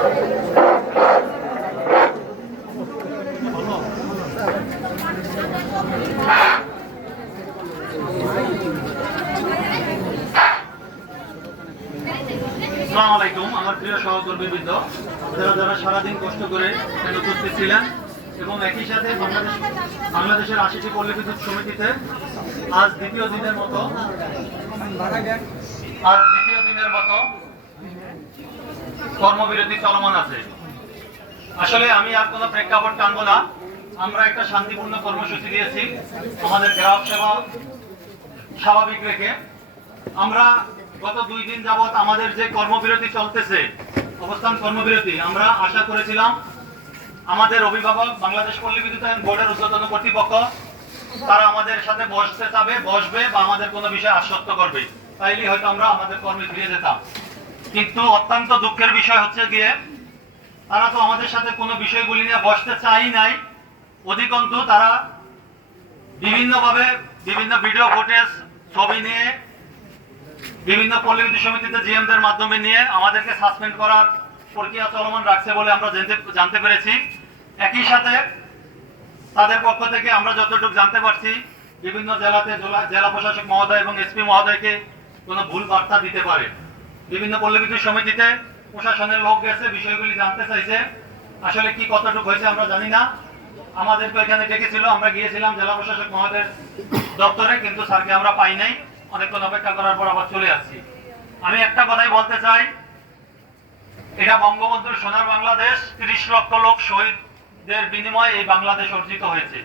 আসসালামু আলাইকুম। আমার প্রিয় সহকর্মীবৃন্দ, যারা সারাদিন কষ্ট করে উপস্থিত ছিলেন এবং একই সাথে বাংলাদেশের ৮০টি পল্লী বিদ্যুৎ সমিতিতে আজ দ্বিতীয় দিনের মতো কর্মবিরতি চলমান আছে। আসলে আমি আর কোনো প্রেক্ষাপট টানবো না। আমরা একটা শান্তিপূর্ণ কর্মসূচি দিয়েছি আমাদের গ্রাহক সেবা স্বাভাবিক রেখে। আমরা গত 2 দিন যাবৎ আমাদের যে কর্মবিরতি চলতেছে, অবস্থান কর্মবিরতি, আমরা আশা করেছিলাম আমাদের অভিভাবক বাংলাদেশ পল্লী বিদ্যুতায়ন বোর্ডের ঊর্ধ্বতন কর্তৃপক্ষ তারা আমাদের সাথে বসবে বা আমাদের কোনো বিষয়ে আশ্বস্ত করবে, তাইলে হয়তো আমরা আমাদের কর্মে ফিরে যেতাম। কিন্তু অত্যন্ত দুঃখের বিষয় হচ্ছে গিয়ে তারা তো আমাদের সাথে কোনো বিষয়গুলি নিয়ে বসতে চাই নাই। অধিকন্তু তারা বিভিন্নভাবে বিভিন্ন ভিডিও ফুটেজ, ছবি নিয়ে বিভিন্ন পল্লী বিদ্যুৎ সমিতিতে জিএমদের মাধ্যমে নিয়ে আমাদেরকে সাসপেন্ড করার প্রক্রিয়া চলমান রাখছে বলে আমরা জানতে পেরেছি। একই সাথে তাদের পক্ষ থেকে আমরা যতটুকু জানতে পারছি, বিভিন্ন জেলাতে জেলা প্রশাসক মহোদয় এবং এসপি মহোদয়কে কোনো ভুল বার্তা দিতে পারে। বিভিন্ন পল্লী বিদ্যুৎ সমিতিতে প্রশাসনের লোক গেছে, বিষয়গুলি জানতে চাইছে। আসলে কি কতটুকু হয়েছে আমরা জানি না। আমাদেরকে এখানে ডেকেছিল, আমরা গিয়েছিলাম জেলা প্রশাসক মহোদয়ের দপ্তরে, কিন্তু স্যারকে আমরা পাই নাই। অনেকক্ষণ অপেক্ষা করার পর আবার চলে আসছি। আমি একটা কথাই বলতে চাই, এটা বঙ্গবন্ধুর সোনার বাংলাদেশ, 30 লক্ষ লোক শহীদদের বিনিময়ে এই বাংলাদেশ অর্জিত হয়েছে।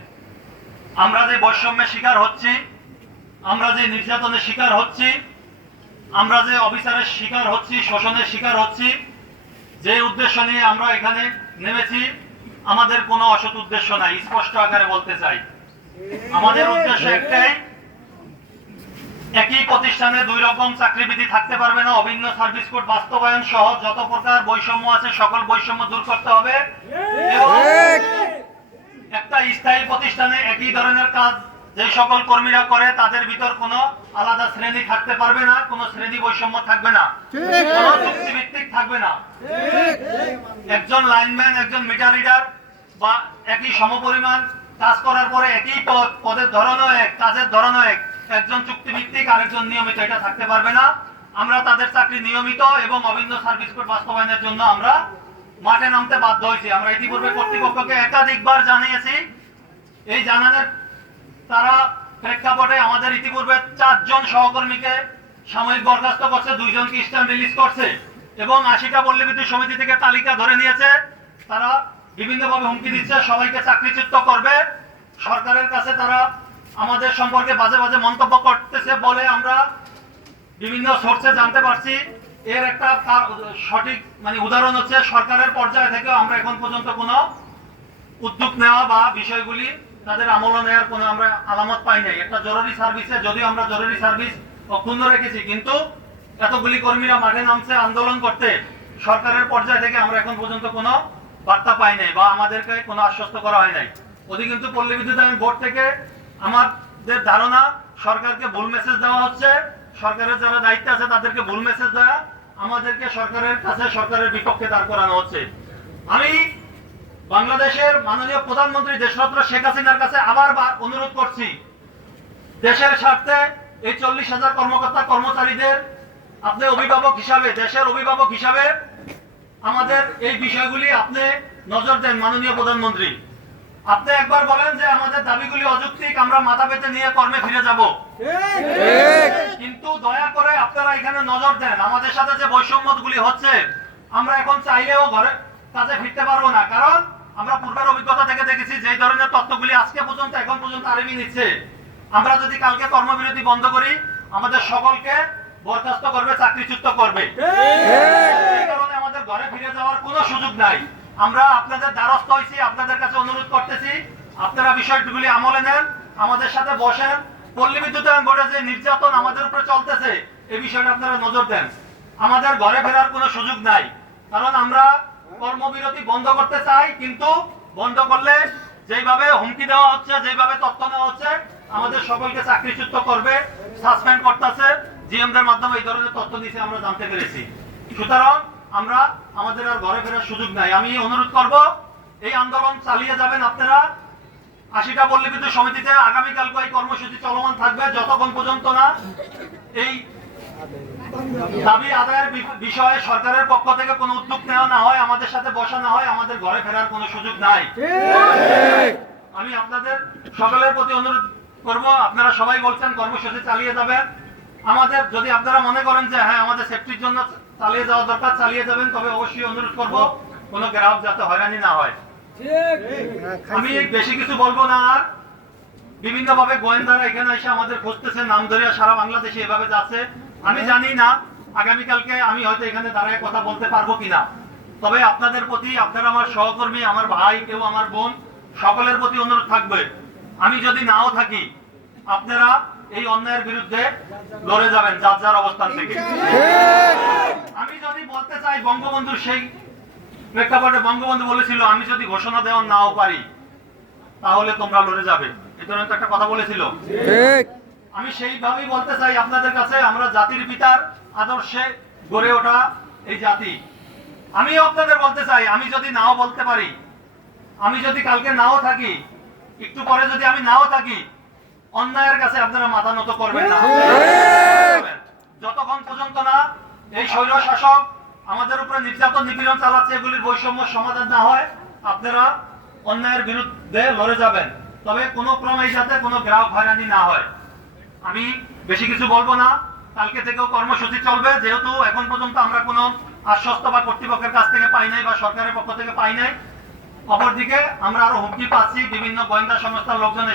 আমরা যে বৈষম্যের শিকার হচ্ছি, আমরা যে নির্যাতনের শিকার হচ্ছি, আমরা যে অবিচারের শিকার হচ্ছি, শোষণের শিকার হচ্ছি, যে উদ্দেশ্য নিয়ে আমরা এখানে নেমেছি, আমাদের কোনো অসৎ উদ্দেশ্য নাই। স্পষ্ট আকারে বলতে চাই, আমাদের উদ্দেশ্য একটাই, একই প্রতিষ্ঠানে 2 রকম চাকরিবিধি থাকতে পারবে না। অভিন্ন সার্ভিস কোড বাস্তবায়ন সহ যত প্রকার বৈষম্য আছে সকল বৈষম্য দূর করতে হবে। একটা স্থায়ী প্রতিষ্ঠানে একই ধরনের কাজ যে সকল কর্মীরা করে তাদের ভিতর কোনো আলাদা শ্রেণী থাকতে পারবে না, কোনো শ্রেণী বৈষম্য থাকবে না, কোনো চুক্তিভিত্তিক থাকবে না। একজন লাইনম্যান, একজন মিটার রিডার বা একই সমপরিমাণ কাজ করার পরে একই পদের ধরনও এক, কাজের ধরনও এক, একজন চুক্তিভিত্তিক আরেকজন নিয়মিত, এটা থাকতে পারবে না। আমরা তাদের চাকরি নিয়মিত এবং অভিন্ন সার্ভিস কোড বাস্তবায়নের জন্য আমরা মাঠে নামতে বাধ্য হয়েছি। আমরা ইতিপূর্বে কর্তৃপক্ষকে একাধিকবার জানিয়েছি। এই জানানোর তারা প্রেক্ষাপটে আমাদের ইতিপূর্বে 4 জন সহকর্মীকে সাময়িক বরখাস্ত করছে, 2 জনকে স্ট্যান্ড রিলিজ করছে এবং 80টা পল্লী বিদ্যুৎ সমিতি থেকে তালিকা ধরে নিয়েছে। তারা বিভিন্নভাবে হুমকি দিচ্ছে, সবাইকে চাকরিচ্যুত করবে। সরকারের কাছে তারা আমাদের সম্পর্কে বাজে বাজে মন্তব্য করতেছে বলে আমরা বিভিন্ন সোর্সে জানতে পারছি। এর একটা সঠিক উদাহরণ হচ্ছে, সরকারের পর্যায় থেকে আমরা এখন পর্যন্ত কোনো উদ্যোগ নেওয়া বা বিষয়গুলি তাদের আমল নেওয়ার কোনো আমরা আলামত পাই নাই। একটা জরুরি সার্ভিসে যদিও আমরা জরুরি সার্ভিস অক্ষুণ্ণ রেখেছি, কিন্তু এতগুলি কর্মীরা মাঠে নামছে আন্দোলন করতে, সরকারের পর্যায় থেকে আমরা এখন পর্যন্ত কোনো বার্তা পাই নাই বা আমাদেরকে কোনো আশ্বস্ত করা হয় নাই। ওদিকে কিন্তু পল্লী বিদ্যুতায়ন বোর্ড থেকে আমাদের ধারণা সরকারকে ভুল মেসেজ দেওয়া হচ্ছে। সরকারের যারা দায়িত্বে আছে তাদেরকে ভুল মেসেজ দেওয়া, আমাদেরকে সরকারের কাছে সরকারের বিপক্ষে দাঁড় করানো হচ্ছে। আমি বাংলাদেশের মাননীয় প্রধানমন্ত্রী দেশরত্ন শেখ হাসিনার কাছে আবার অনুরোধ করছি, দেশের স্বার্থে এই 40,000 কর্মকর্তা কর্মচারীদের আপনি অভিভাবক হিসাবে, দেশের অভিভাবক হিসাবে আমাদের এই বিষয়গুলি আপনি নজর দেন। মাননীয় প্রধানমন্ত্রী, আপনি একবার বলেন যে আমাদের দাবিগুলি অযৌক্তিক, আমরা মাথা পেতে নিয়ে কর্মে ফিরে যাব। কিন্তু দয়া করে আপনারা এখানে নজর দেন। আমাদের সাথে যে বৈষম্যগুলি হচ্ছে, আমরা এখন চাইলেও ঘরে কাজে ফিরতে পারবো না, কারণ আমরা পূর্বের অভিজ্ঞতা থেকে দেখেছি যে তথ্যগুলি আজকে পর্যন্ত এখন পর্যন্ত আরবি নিচ্ছে। আমরা যদি কালকে কর্মবিরতি বন্ধ করি, আমাদের সকলকে বরখাস্ত করবে, চাকরিচ্যুত করবে। এই কারণে আমাদের ঘরে ফিরে যাওয়ার কোনো সুযোগ নাই। আমরা আপনাদের দ্বারস্থ হয়েছি, আপনাদের কাছে অনুরোধ করতেছি, আপনারা বিষয়গুলি আমলে নেন, আমাদের সাথে বসেন। পল্লী বিদ্যুতায়ন বোর্ডে যে নির্যাতন আমাদের উপরে চলতেছে, এই বিষয়টা আপনারা নজর দেন। আমাদের ঘরে ফেরার কোনো সুযোগ নাই, কারণ আমরা কর্মবিরতি বন্ধ করতে চাই, কিন্তু বন্ধ করলে যেভাবে হুমকি দেওয়া হচ্ছে, যেভাবে তথ্য নেওয়া হচ্ছে, আমাদের সকলকে চাকরিচ্যুত করবে, সাসপেন্ড করতেছে, জিএমদের মাধ্যমে এই ধরনের তথ্য দিয়েছে আমরা জানতে পেরেছি। সুতরাং আমরা আমাদের আর ঘরে ফেরার সুযোগ নাই। আমি অনুরোধ করব এই আন্দোলন চালিয়ে যাবেন আপনারা। 80টা পল্লী বিদ্যুৎ সমিতিতে আগামীকালকে এই কর্মসূচি চলমান থাকবে যতক্ষণ পর্যন্ত না এই দাবি আদায়ের বিষয়ে সরকারের পক্ষ থেকে কোনো উদ্যোগ নেওয়া না হয়, আমাদের সাথে বসা না হয়, আমাদের ঘরে ফেরার কোনো সুযোগ নাই। আমি আপনাদের সকলের প্রতি অনুরোধ করব, আপনারা সবাই বলছেন কর্মসূচি চালিয়ে যাবেন। আমাদের যদি আপনারা মনে করেন যে হ্যাঁ আমাদের সেফটির জন্য চালিয়ে যাওয়া দরকার, চালিয়ে যাবেন, তবে অবশ্যই অনুরোধ করব কোনো গ্রাহক যাতে হয়রানি না হয়। আমি বেশি কিছু বলবো না। আর বিভিন্ন ভাবে গোয়েন্দারা এখানে এসে আমাদের খুঁজতেছে, নাম ধরে সারা বাংলাদেশে এভাবে যাচ্ছে। আমি জানি না আগামীকালকে আমি হয়তো এখানে দাঁড়ায় কথা বলতে পারবো কিনা, তবে আপনাদের প্রতি, আপনারা আমার সহকর্মী, আমার ভাই, কেউ আমার বোন, সকলের প্রতি অনুরোধ থাকবে, আমি যদি নাও থাকি আপনারা এই অন্যায়ের বিরুদ্ধে লড়ে যাবেন যার যার অবস্থান থেকে। আমি যদি বলতে চাই, বঙ্গবন্ধুর সেই প্রেক্ষাপটে বঙ্গবন্ধু বলেছিল আমি যদি ঘোষণা দেওয়া নাও পারি তাহলে তোমরা লড়ে যাবে, এই ধরনের একটা কথা বলেছিল। আমি সেইভাবেই বলতে চাই আপনাদের কাছে, আমরা জাতির পিতার আদর্শে গড়ে ওঠা এই জাতি। আমিও আপনাদের বলতে চাই, আমি যদি নাও বলতে পারি, আমি যদি কালকে নাও থাকি, একটু পরে যদি আমি নাও থাকি, অন্যায়ের কাছে আপনারা মাথা নত করবেন না। যতক্ষণ পর্যন্ত না এই স্বৈর শাসক আমাদের উপরে নির্যাতন নিপীড়ন চালাচ্ছে, এগুলির বৈষম্য সমাধান না হয়, আপনারা অন্যায়ের বিরুদ্ধে লড়ে যাবেন। তবে কোনো ক্রমেই যাতে কোনো গ্রাহক হয়রানি না হয়। আমি বেশি কিছু বলবো না। কালকে থেকেও কর্মসূচি চলবে, যেহেতু এখন পর্যন্ত আমরা কোনো আশ্বস্ত বা কর্তৃপক্ষের কাছ থেকে পাই নাই বা সরকারের পক্ষ থেকে পাই নাই। অপরদিকে আমরা আরো হুমকি পাচ্ছি, বিভিন্ন গোয়েন্দা সংস্থার লোকজন